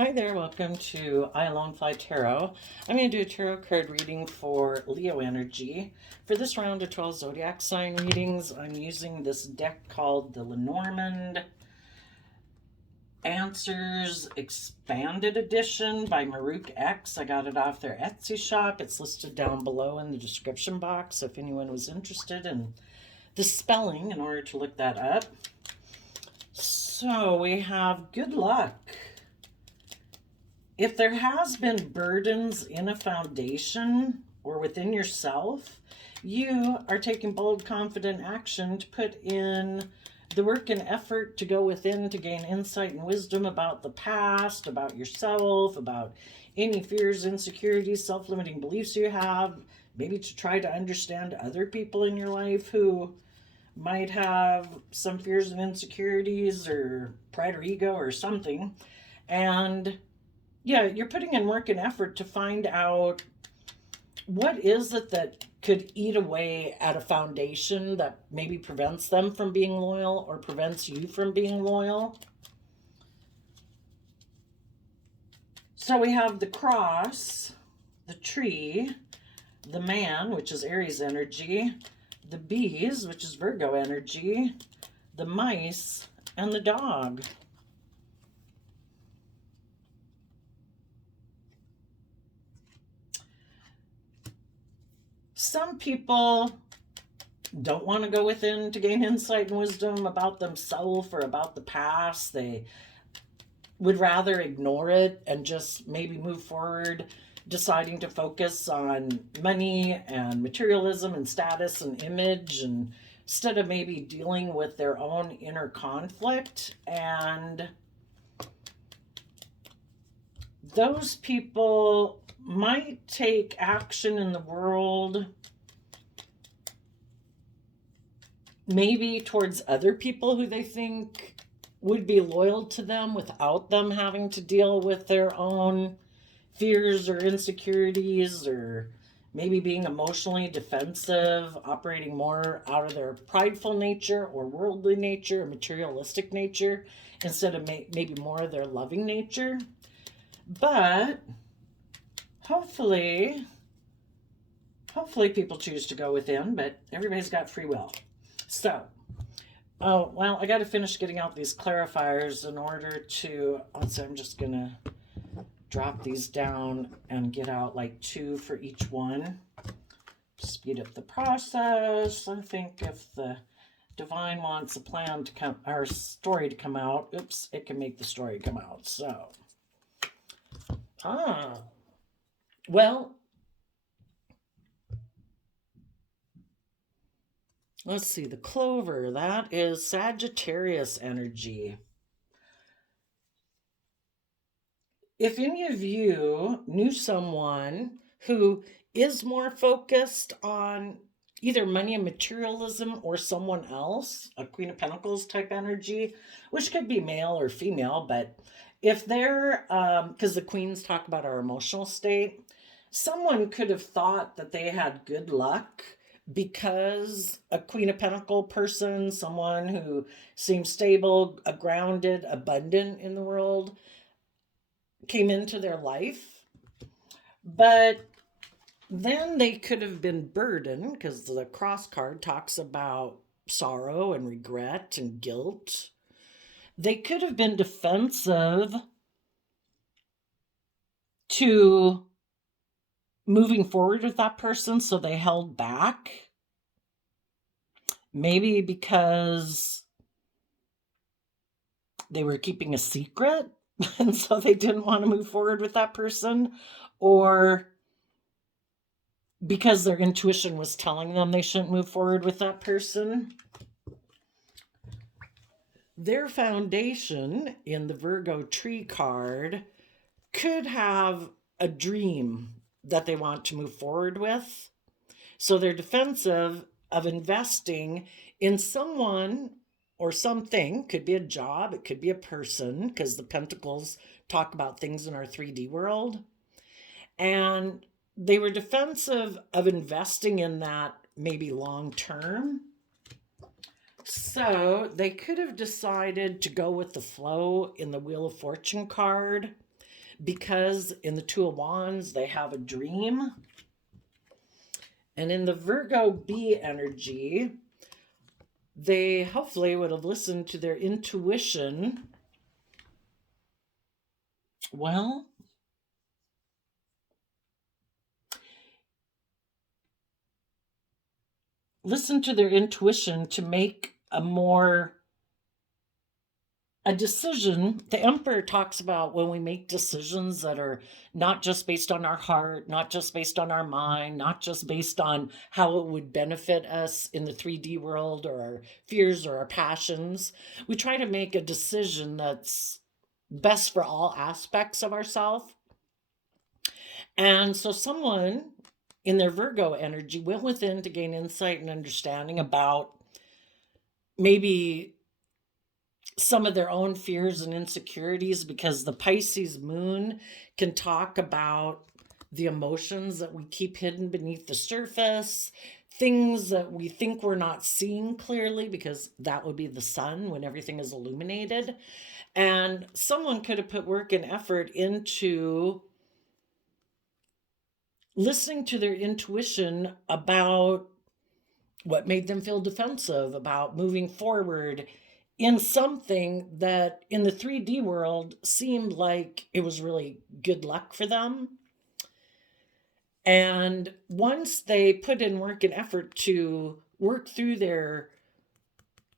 Hi there, welcome to I Alone Fly Tarot. I'm going to do a tarot card reading for Leo energy. For this round of 12 zodiac sign readings, I'm using this deck called the Lenormand Answers Expanded Edition by Maruk X. I got it off their Etsy shop. It's listed down below in the description box if anyone was interested in the spelling in order to look that up. So we have good luck. If there has been burdens in a foundation or within yourself, you are taking bold, confident action to put in the work and effort to go within to gain insight and wisdom about the past, about yourself, about any fears, insecurities, self-limiting beliefs you have, maybe to try to understand other people in your life who might have some fears and insecurities or pride or ego or something. And yeah, you're putting in work and effort to find out what is it that could eat away at a foundation that maybe prevents them from being loyal or prevents you from being loyal. So we have the cross, the tree, the man, which is Aries energy, the bees, which is Virgo energy, the mice, and the dog. Some people don't want to go within to gain insight and wisdom about themselves or about the past. They would rather ignore it and just maybe move forward, deciding to focus on money and materialism and status and image, and instead of maybe dealing with their own inner conflict. And those people might take action in the world maybe towards other people who they think would be loyal to them without them having to deal with their own fears or insecurities, or maybe being emotionally defensive, operating more out of their prideful nature or worldly nature or materialistic nature instead of maybe more of their loving nature. But hopefully people choose to go within, but everybody's got free will. So, oh, well, I got to finish getting out these clarifiers in order to, so I'm just going to drop these down and get out like 2 for each one. Speed up the process. I think if the divine wants a plan to come, our story to come out, oops, it can make the story come out. So, well, let's see, the clover, that is Sagittarius energy. If any of you knew someone who is more focused on either money and materialism or someone else, a Queen of Pentacles type energy, which could be male or female, but if they're, because the queens talk about our emotional state, someone could have thought that they had good luck because a Queen of Pentacle person, someone who seems stable, grounded, abundant in the world, came into their life. But then they could have been burdened because the cross card talks about sorrow and regret and guilt. They could have been defensive to moving forward with that person, so they held back. Maybe because they were keeping a secret and so they didn't want to move forward with that person, or because their intuition was telling them they shouldn't move forward with that person. Their foundation in the Virgo tree card could have a dream that they want to move forward with. So they're defensive of investing in someone or something. Could be a job, it could be a person, because the pentacles talk about things in our 3D world. And they were defensive of investing in that maybe long term. So they could have decided to go with the flow in the Wheel of Fortune card because in the Two of Wands, they have a dream. And in the Virgo B energy, they hopefully would have listened to their intuition. Well, listen to their intuition to make a decision. The Emperor talks about when we make decisions that are not just based on our heart, not just based on our mind, not just based on how it would benefit us in the 3D world or our fears or our passions. We try to make a decision that's best for all aspects of ourselves. And so someone in their Virgo energy went within to gain insight and understanding about maybe some of their own fears and insecurities, because the Pisces moon can talk about the emotions that we keep hidden beneath the surface, things that we think we're not seeing clearly, because that would be the sun when everything is illuminated. And someone could have put work and effort into listening to their intuition about what made them feel defensive, about moving forward in something that in the 3D world seemed like it was really good luck for them. And once they put in work and effort to work through their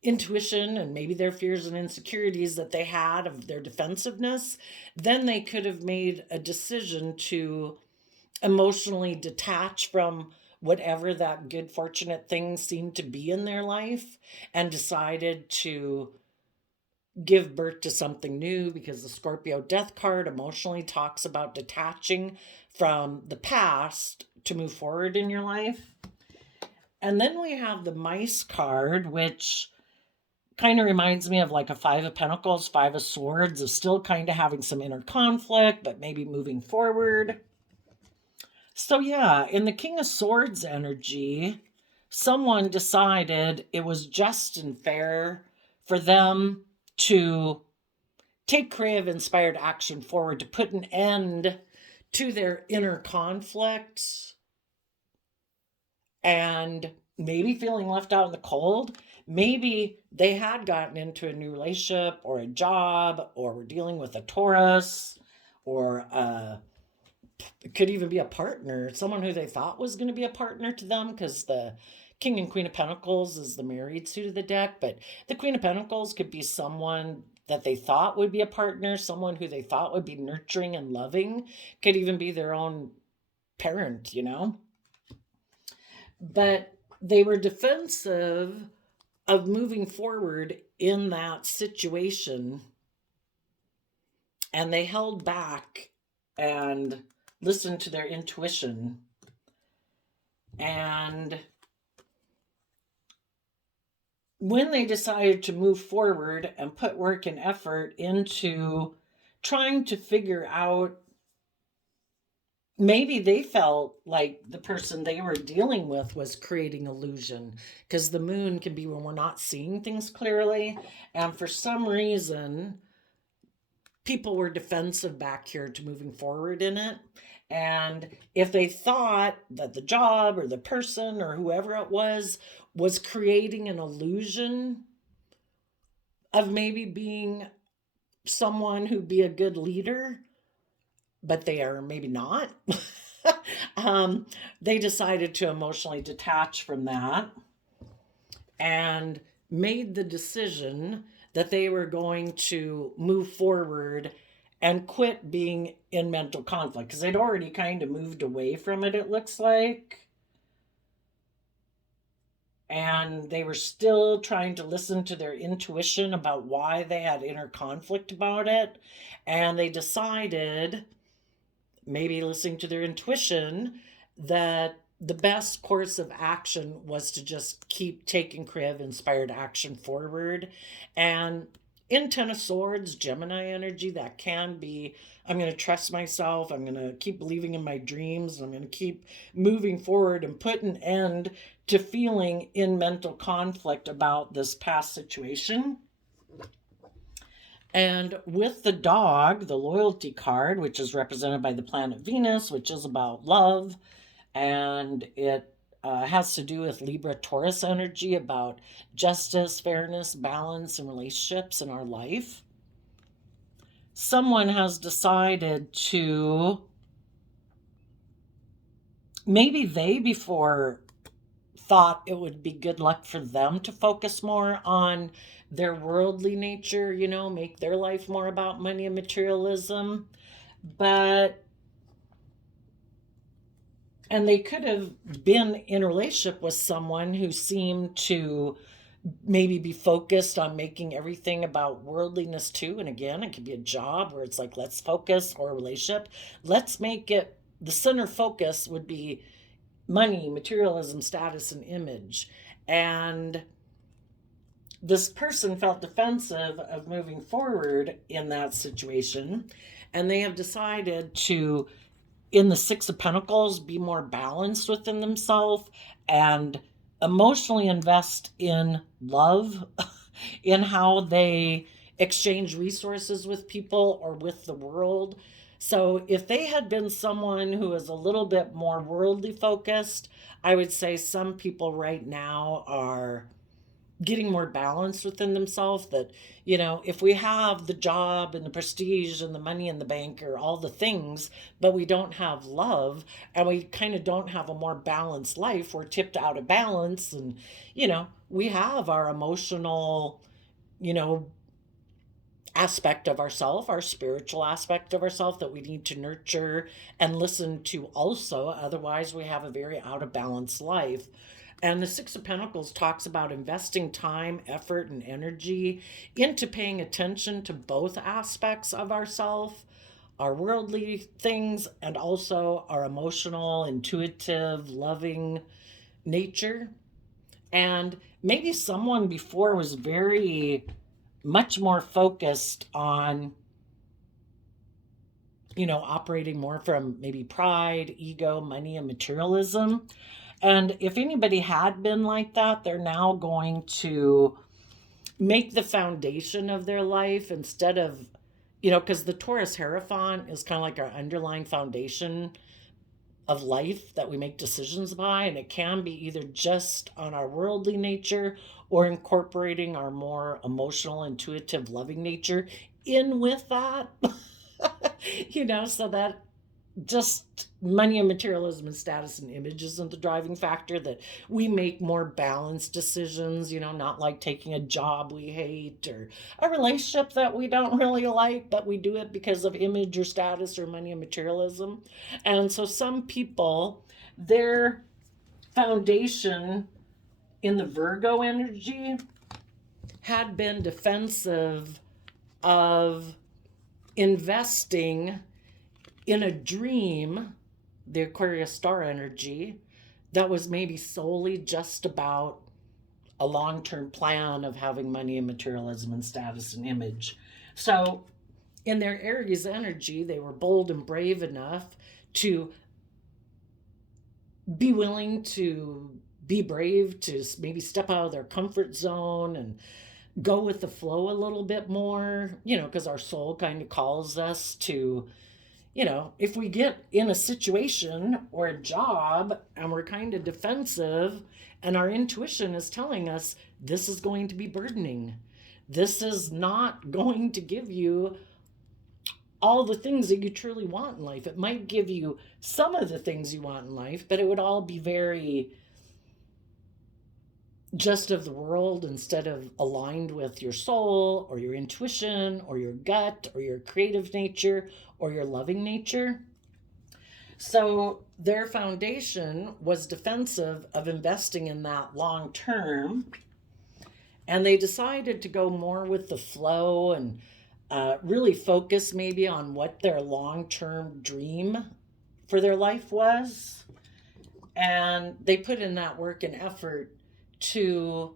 intuition and maybe their fears and insecurities that they had of their defensiveness, then they could have made a decision to emotionally detach from whatever that good fortunate thing seemed to be in their life, and decided to give birth to something new, because the Scorpio death card emotionally talks about detaching from the past to move forward in your life. And then we have the Mice card, which kind of reminds me of like a Five of Pentacles, Five of Swords, of still kind of having some inner conflict, but maybe moving forward. So yeah, in the King of Swords energy, someone decided it was just and fair for them to take creative, inspired action forward to put an end to their inner conflict and maybe feeling left out in the cold. Maybe they had gotten into a new relationship or a job, or were dealing with a Taurus, or it could even be a partner, someone who they thought was going to be a partner to them, because the King and Queen of Pentacles is the married suit of the deck. But the Queen of Pentacles could be someone that they thought would be a partner, someone who they thought would be nurturing and loving, could even be their own parent, you know? But they were defensive of moving forward in that situation, and they held back and listened to their intuition. And when they decided to move forward and put work and effort into trying to figure out, maybe they felt like the person they were dealing with was creating illusion, because the moon can be when we're not seeing things clearly. And for some reason, people were defensive back here to moving forward in it. And if they thought that the job or the person or whoever it was creating an illusion of maybe being someone who'd be a good leader, but they are maybe not, they decided to emotionally detach from that and made the decision that they were going to move forward and quit being in mental conflict, because they'd already kind of moved away from it, it looks like. And they were still trying to listen to their intuition about why they had inner conflict about it. And they decided, maybe listening to their intuition, that the best course of action was to just keep taking creative, inspired action forward. And in Ten of Swords, Gemini energy, that can be, I'm going to trust myself, I'm going to keep believing in my dreams, I'm going to keep moving forward and put an end to feeling in mental conflict about this past situation. And with the dog, the loyalty card, which is represented by the planet Venus, which is about love, and it has to do with Libra Taurus energy about justice, fairness, balance, and relationships in our life. Someone has decided to, maybe they before thought it would be good luck for them to focus more on their worldly nature, make their life more about money and materialism. But, and they could have been in a relationship with someone who seemed to maybe be focused on making everything about worldliness too. And again, it could be a job where it's like, let's focus, or a relationship. Let's make it the center focus would be money, materialism, status, and image. And this person felt defensive of moving forward in that situation. And they have decided to, in the Six of Pentacles, be more balanced within themselves and emotionally invest in love, in how they exchange resources with people or with the world. So if they had been someone who is a little bit more worldly focused, I would say some people right now are getting more balanced within themselves. That, if we have the job and the prestige and the money in the bank or all the things, but we don't have love, and we kind of don't have a more balanced life, we're tipped out of balance. And we have our emotional, you know aspect of ourself, our spiritual aspect of ourself, that we need to nurture and listen to also. Otherwise, we have a very out of balance life. And the Six of Pentacles talks about investing time, effort, and energy into paying attention to both aspects of ourself, our worldly things, and also our emotional, intuitive, loving nature. And maybe someone before was very much more focused on, operating more from maybe pride, ego, money, and materialism. And if anybody had been like that, they're now going to make the foundation of their life, instead of, because the Taurus Hierophant is kind of like our underlying foundation of life that we make decisions by. And it can be either just on our worldly nature or incorporating our more emotional, intuitive, loving nature in with that. So that just money and materialism and status and image isn't the driving factor, that we make more balanced decisions, not like taking a job we hate or a relationship that we don't really like, but we do it because of image or status or money and materialism. And so some people, their foundation in the Virgo energy had been defensive of investing in a dream, the Aquarius star energy, that was maybe solely just about a long-term plan of having money and materialism and status and image. So in their Aries energy, they were bold and brave enough to be willing to be brave, to maybe step out of their comfort zone and go with the flow a little bit more, because our soul kind of calls us to, if we get in a situation or a job and we're kind of defensive, and our intuition is telling us this is going to be burdening, this is not going to give you all the things that you truly want in life. It might give you some of the things you want in life, but it would all be very just of the world, instead of aligned with your soul or your intuition or your gut or your creative nature or your loving nature. So their foundation was defensive of investing in that long term. And they decided to go more with the flow and really focus maybe on what their long term dream for their life was. And they put in that work and effort to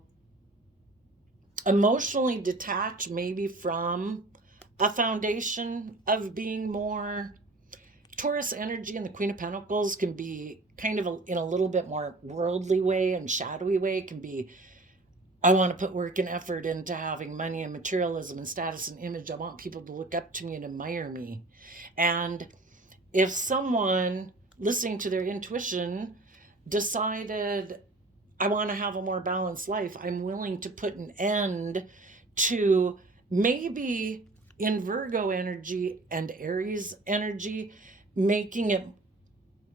emotionally detach maybe from a foundation of being more. Taurus energy and the Queen of Pentacles can be kind of in a little bit more worldly way and shadowy way, can be I want to put work and effort into having money and materialism and status and image. I want people to look up to me and admire me. And if someone listening to their intuition decided, I want to have a more balanced life, I'm willing to put an end to maybe in Virgo energy and Aries energy, making it,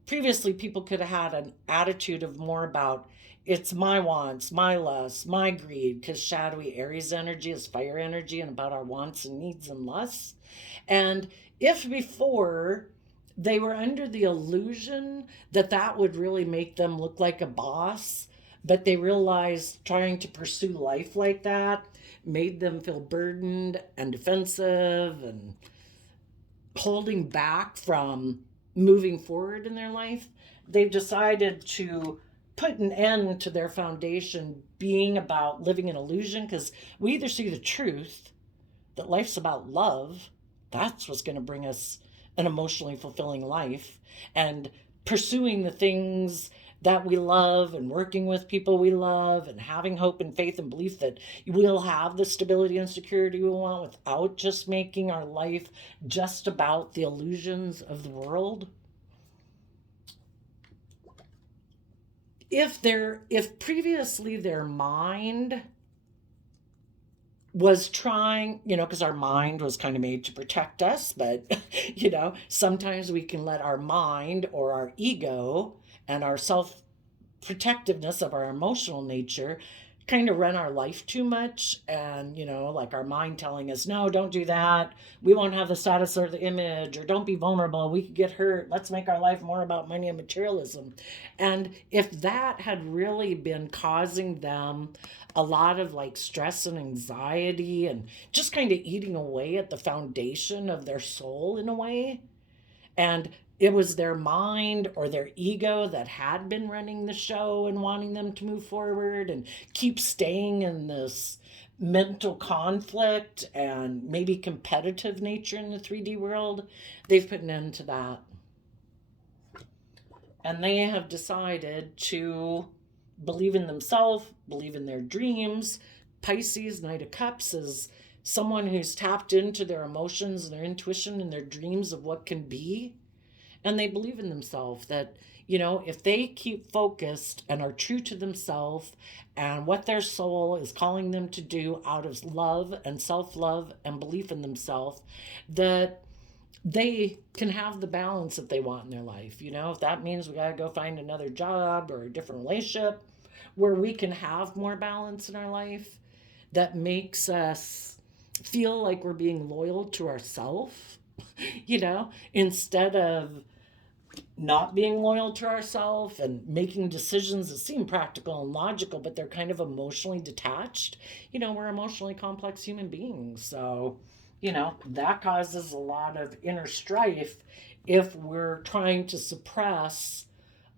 previously people could have had an attitude of more about it's my wants, my lusts, my greed, because shadowy Aries energy is fire energy and about our wants and needs and lusts. And if before they were under the illusion that that would really make them look like a boss, but they realized trying to pursue life like that made them feel burdened and defensive and holding back from moving forward in their life, they've decided to put an end to their foundation being about living an illusion, because we either see the truth that life's about love, that's what's going to bring us an emotionally fulfilling life, and pursuing the things that we love and working with people we love and having hope and faith and belief that we'll have the stability and security we want without just making our life just about the illusions of the world. If previously their mind was trying, because our mind was kind of made to protect us, but, sometimes we can let our mind or our ego and our self protectiveness of our emotional nature kind of run our life too much. And, like our mind telling us, no, don't do that. We won't have the status or the image, or don't be vulnerable. We could get hurt. Let's make our life more about money and materialism. And if that had really been causing them a lot of like stress and anxiety and just kind of eating away at the foundation of their soul in a way, and it was their mind or their ego that had been running the show and wanting them to move forward and keep staying in this mental conflict and maybe competitive nature in the 3D world, they've put an end to that. And they have decided to believe in themselves, believe in their dreams. Pisces, Knight of Cups, is someone who's tapped into their emotions and their intuition and their dreams of what can be. And they believe in themselves that, if they keep focused and are true to themselves and what their soul is calling them to do out of love and self-love and belief in themselves, that they can have the balance that they want in their life. If that means we got to go find another job or a different relationship where we can have more balance in our life, that makes us feel like we're being loyal to ourselves, instead of not being loyal to ourselves and making decisions that seem practical and logical, but they're kind of emotionally detached. We're emotionally complex human beings. So, that causes a lot of inner strife if we're trying to suppress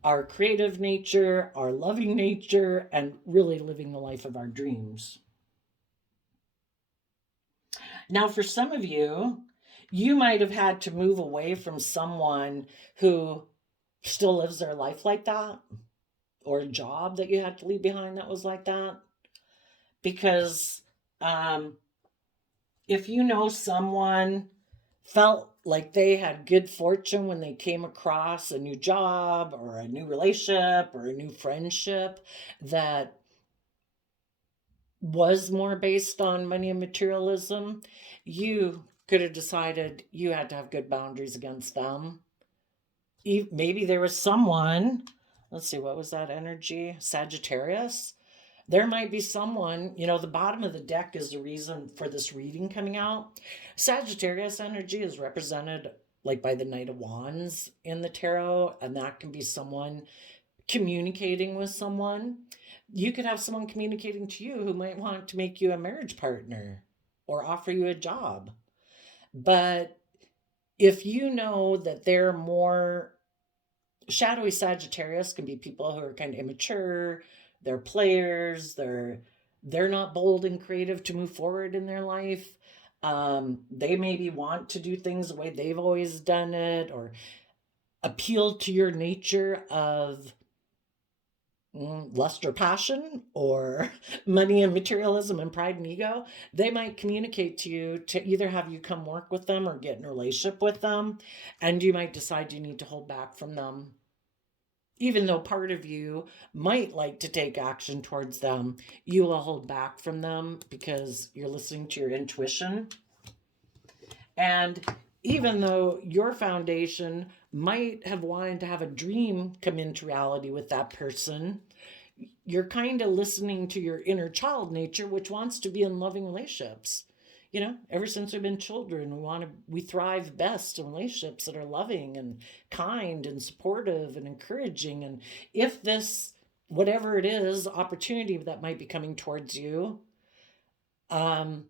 our creative nature, our loving nature, and really living the life of our dreams. Now, for some of you, you might have had to move away from someone who still lives their life like that, or a job that you had to leave behind that was like that. Because if someone felt like they had good fortune when they came across a new job or a new relationship or a new friendship that was more based on money and materialism, you could have decided you had to have good boundaries against them. Maybe there was someone, let's see, what was that energy? Sagittarius. There might be someone, the bottom of the deck is the reason for this reading coming out. Sagittarius energy is represented like by the Knight of Wands in the tarot, and that can be someone communicating with someone. You could have someone communicating to you who might want to make you a marriage partner or offer you a job. But if you know that they're more shadowy, Sagittarius can be people who are kind of immature, they're players, they're not bold and creative to move forward in their life. They maybe want to do things the way they've always done it, or appeal to your nature of lust or passion, or money and materialism and pride and ego, they might communicate to you to either have you come work with them or get in a relationship with them. And you might decide you need to hold back from them. Even though part of you might like to take action towards them, you will hold back from them because you're listening to your intuition. And even though your foundation might have wanted to have a dream come into reality with that person, you're kind of listening to your inner child nature, which wants to be in loving relationships. You know, ever since we've been children, we thrive best in relationships that are loving and kind and supportive and encouraging. And if this, whatever it is, opportunity that might be coming towards you, um,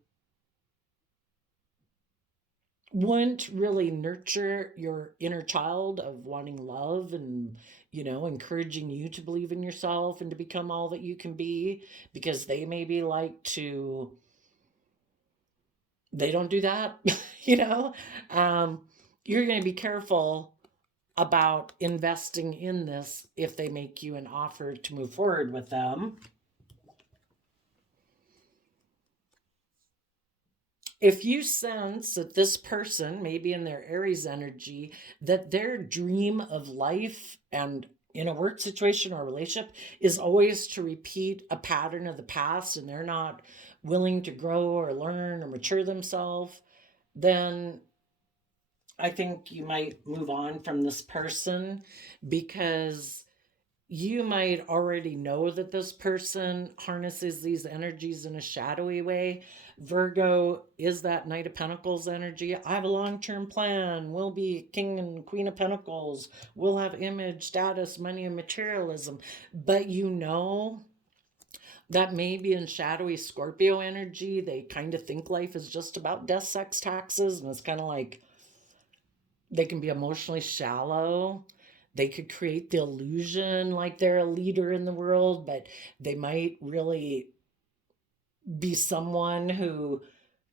wouldn't really nurture your inner child of wanting love and, encouraging you to believe in yourself and to become all that you can be, because they maybe like to, they don't do that. you know um, you're going to be careful about investing in this if they make you an offer to move forward with them. If you sense that this person, maybe in their Aries energy, that their dream of life and in a work situation or relationship is always to repeat a pattern of the past, and they're not willing to grow or learn or mature themselves, then I think you might move on from this person, because you might already know that this person harnesses these energies in a shadowy way. Virgo is that Knight of Pentacles energy. I have a long term plan. We'll be King and Queen of Pentacles. We'll have image, status, money, and materialism. But that maybe in shadowy Scorpio energy, they kind of think life is just about death, sex, taxes. And it's kind of like they can be emotionally shallow. They could create the illusion like they're a leader in the world, but they might really be someone who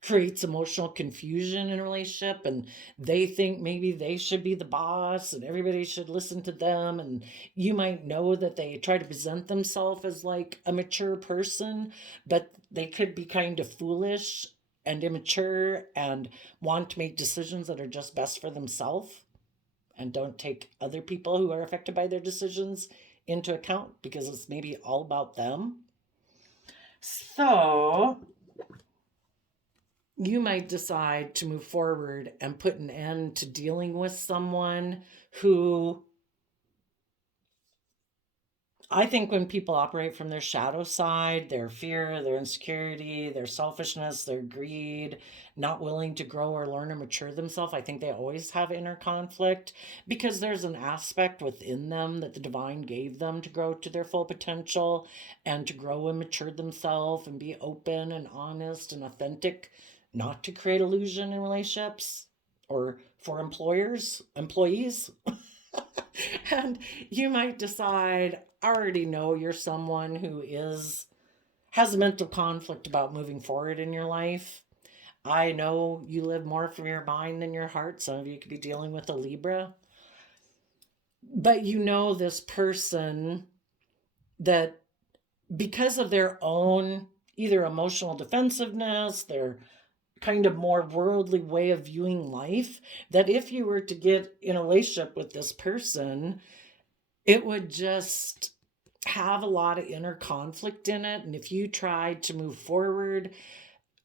creates emotional confusion in a relationship, and they think maybe they should be the boss and everybody should listen to them. And you might know that they try to present themselves as like a mature person, but they could be kind of foolish and immature and want to make decisions that are just best for themselves and don't take other people who are affected by their decisions into account, because it's maybe all about them. So you might decide to move forward and put an end to dealing with someone who, I think when people operate from their shadow side, their fear, their insecurity, their selfishness, their greed, not willing to grow or learn or mature themselves, I think they always have inner conflict, because there's an aspect within them that the divine gave them to grow to their full potential and to grow and mature themselves and be open and honest and authentic, not to create illusion in relationships or for employees. And you might decide, I already know you're someone who has a mental conflict about moving forward in your life. I know you live more from your mind than your heart. Some of you could be dealing with a Libra. But you know this person that, because of their own either emotional defensiveness, their kind of more worldly way of viewing life, that if you were to get in a relationship with this person, it would just have a lot of inner conflict in it. And if you tried to move forward,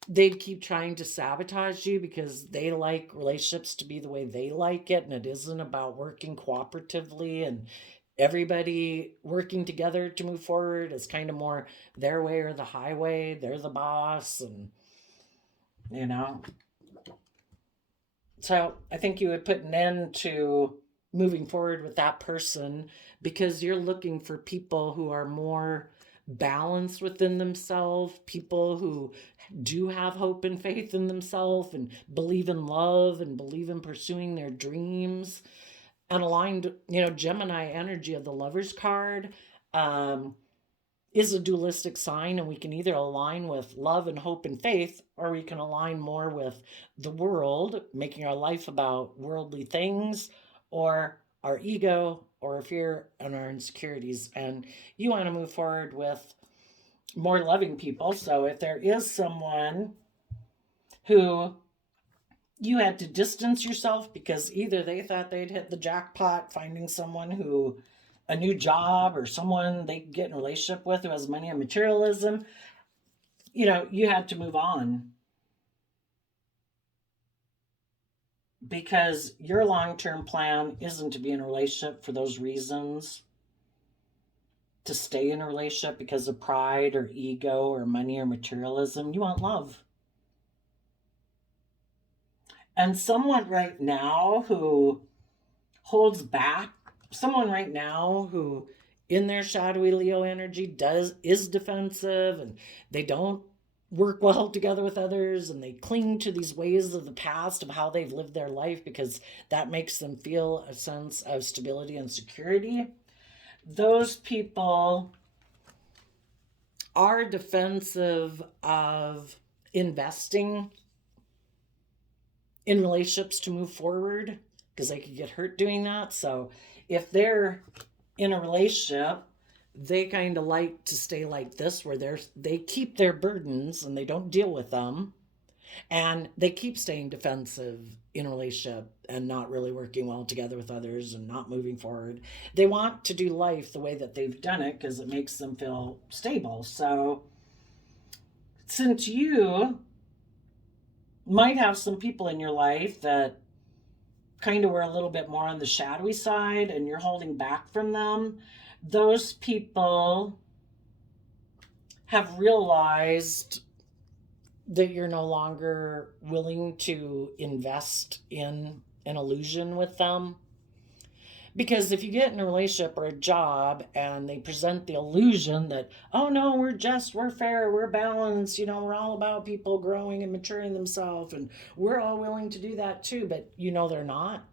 they'd keep trying to sabotage you, because they like relationships to be the way they like it. And it isn't about working cooperatively and everybody working together to move forward. It's kind of more their way or the highway. They're the boss. And, you know, so I think you would put an end to moving forward with that person, because you're looking for people who are more balanced within themselves, people who do have hope and faith in themselves and believe in love and believe in pursuing their dreams and aligned. Gemini energy of the Lover's card um, is a dualistic sign, and we can either align with love and hope and faith, or we can align more with the world, making our life about worldly things, or our ego, or fear and our insecurities, and you want to move forward with more loving people. So if there is someone who you had to distance yourself because either they thought they'd hit the jackpot finding someone who, a new job, or someone they could get in a relationship with who has money and materialism, you had to move on because your long-term plan isn't to be in a relationship for those reasons, to stay in a relationship because of pride or ego or money or materialism. You want love. And someone right now who holds back, someone right now who in their shadowy Leo energy is defensive, and they don't work well together with others, and they cling to these ways of the past of how they've lived their life because that makes them feel a sense of stability and security. Those people are defensive of investing in relationships to move forward because they could get hurt doing that. So if they're in a relationship, they kind of like to stay like this, where they keep their burdens and they don't deal with them, and they keep staying defensive in a relationship and not really working well together with others and not moving forward. They want to do life the way that they've done it because it makes them feel stable. So since you might have some people in your life that kind of were a little bit more on the shadowy side and you're holding back from them, those people have realized that you're no longer willing to invest in an illusion with them. Because if you get in a relationship or a job and they present the illusion that, oh no, we're fair, we're balanced, we're all about people growing and maturing themselves, and we're all willing to do that too, but they're not,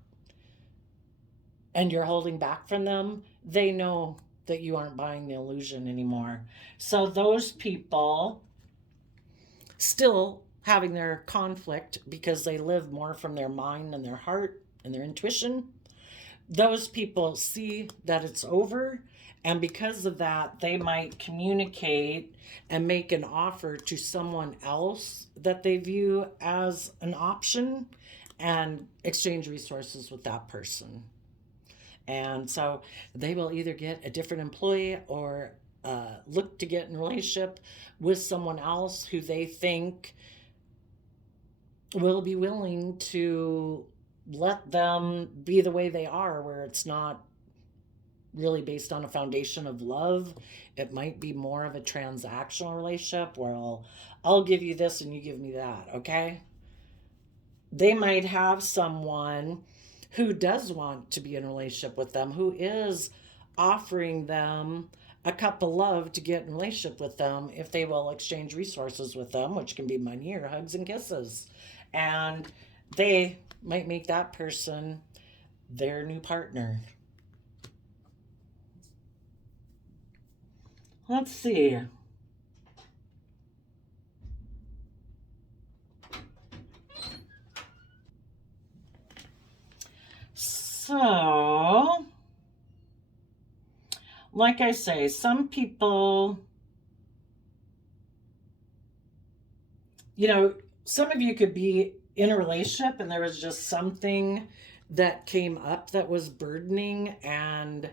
and you're holding back from them, they know that you aren't buying the illusion anymore. So those people still having their conflict because they live more from their mind and their heart and their intuition, those people see that it's over, and because of that, they might communicate and make an offer to someone else that they view as an option and exchange resources with that person. And so they will either get a different employee or look to get in a relationship with someone else who they think will be willing to let them be the way they are, where it's not really based on a foundation of love. It might be more of a transactional relationship where I'll give you this and you give me that, okay? They might have someone who does want to be in a relationship with them, who is offering them a cup of love to get in a relationship with them if they will exchange resources with them, which can be money or hugs and kisses. And they might make that person their new partner. Let's see. So, like I say, some people, some of you could be in a relationship and there was just something that came up that was burdening, and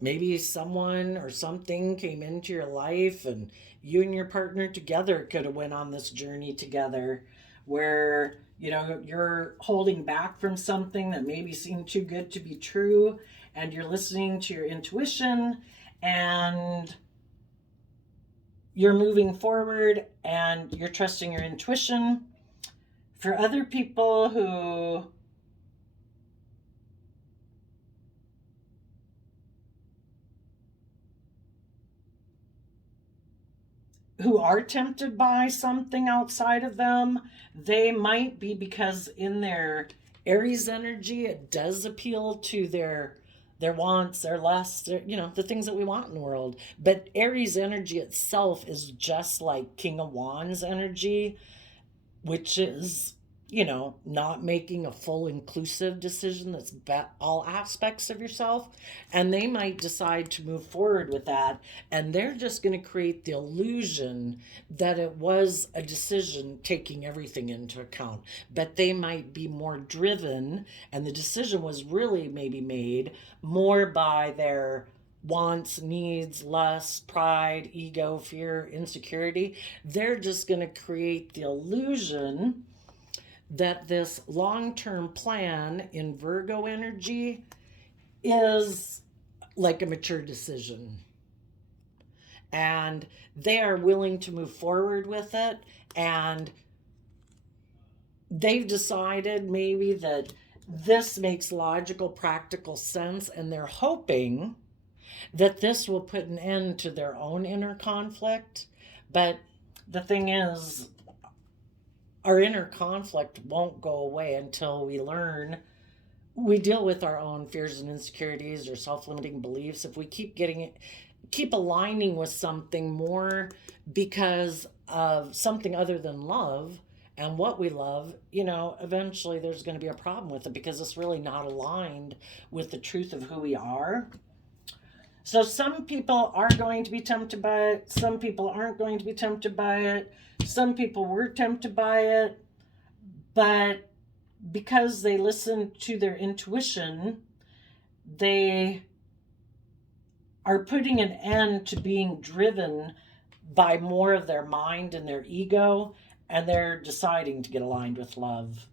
maybe someone or something came into your life and you and your partner together could have went on this journey together where you're holding back from something that maybe seemed too good to be true, and you're listening to your intuition and you're moving forward and you're trusting your intuition. For other people who are tempted by something outside of them, they might be because in their Aries energy, it does appeal to their wants, their lusts, the things that we want in the world. But Aries energy itself is just like King of Wands energy, which is not making a full inclusive decision that's all aspects of yourself. And they might decide to move forward with that. And they're just going to create the illusion that it was a decision taking everything into account. But they might be more driven, and the decision was really maybe made more by their wants, needs, lust, pride, ego, fear, insecurity. They're just going to create the illusion that this long-term plan in Virgo energy is like a mature decision. And they are willing to move forward with it. And they've decided maybe that this makes logical, practical sense. And they're hoping that this will put an end to their own inner conflict. But the thing is, our inner conflict won't go away until we deal with our own fears and insecurities or self-limiting beliefs. If we keep aligning with something more because of something other than love and what we love, eventually there's going to be a problem with it, because it's really not aligned with the truth of who we are. So some people are going to be tempted by it. Some people aren't going to be tempted by it. Some people were tempted by it. But because they listened to their intuition, they are putting an end to being driven by more of their mind and their ego. And they're deciding to get aligned with love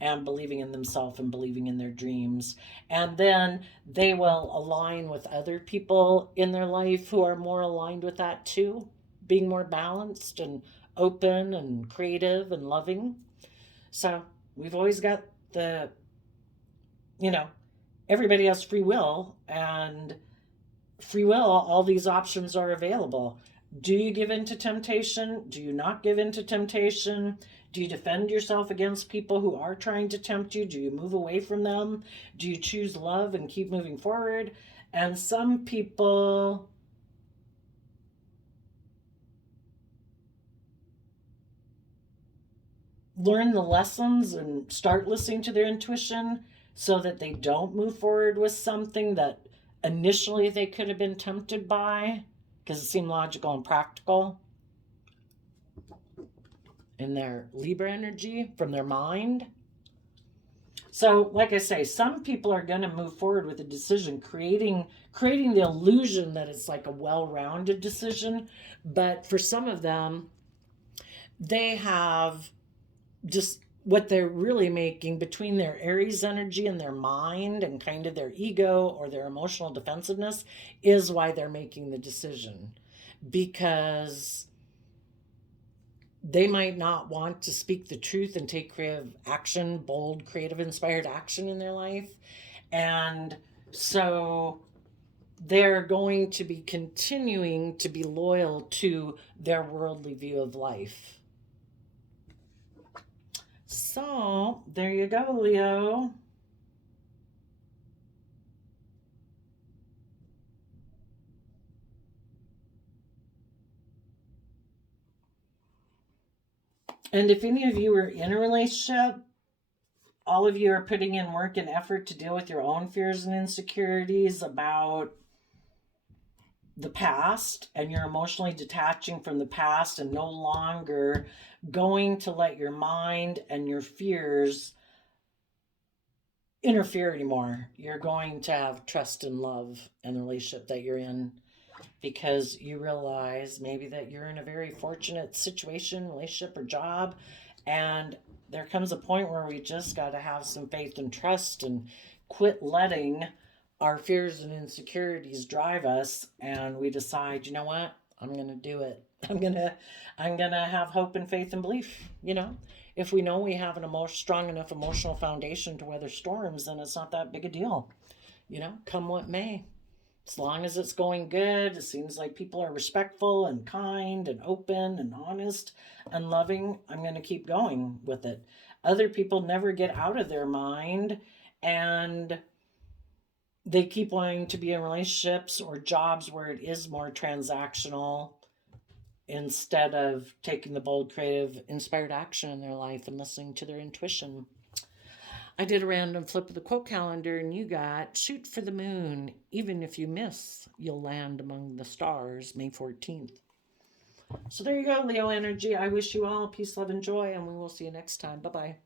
and believing in themselves and believing in their dreams. And then they will align with other people in their life who are more aligned with that too, being more balanced and open and creative and loving. So we've always got everybody has free will, and free will, all these options are available. Do you give in to temptation? Do you not give in to temptation? Do you defend yourself against people who are trying to tempt you? Do you move away from them? Do you choose love and keep moving forward? And some people learn the lessons and start listening to their intuition so that they don't move forward with something that initially they could have been tempted by because it seemed logical and practical in their Libra energy from their mind. So, like I say, some people are going to move forward with a decision, creating the illusion that it's like a well-rounded decision. But for some of them, they have just what they're really making between their Aries energy and their mind and kind of their ego or their emotional defensiveness is why they're making the decision. Because they might not want to speak the truth and take creative action, bold, creative, inspired action in their life. And so they're going to be continuing to be loyal to their worldly view of life. So there you go, Leo. And if any of you are in a relationship, all of you are putting in work and effort to deal with your own fears and insecurities about the past, and you're emotionally detaching from the past and no longer going to let your mind and your fears interfere anymore. You're going to have trust and love in the relationship that you're in, because you realize maybe that you're in a very fortunate situation, relationship, or job, and there comes a point where we just got to have some faith and trust and quit letting our fears and insecurities drive us, and we decide, you know what, I'm going to do it. I'm going to have hope and faith and belief. If we know we have an strong enough emotional foundation to weather storms, then it's not that big a deal. Come what may. As long as it's going good, it seems like people are respectful and kind and open and honest and loving, I'm going to keep going with it. Other people never get out of their mind, and they keep wanting to be in relationships or jobs where it is more transactional instead of taking the bold, creative, inspired action in their life and listening to their intuition. I did a random flip of the quote calendar, and you got shoot for the moon. Even if you miss, you'll land among the stars, May 14th. So there you go, Leo energy. I wish you all peace, love, and joy, and we will see you next time. Bye-bye.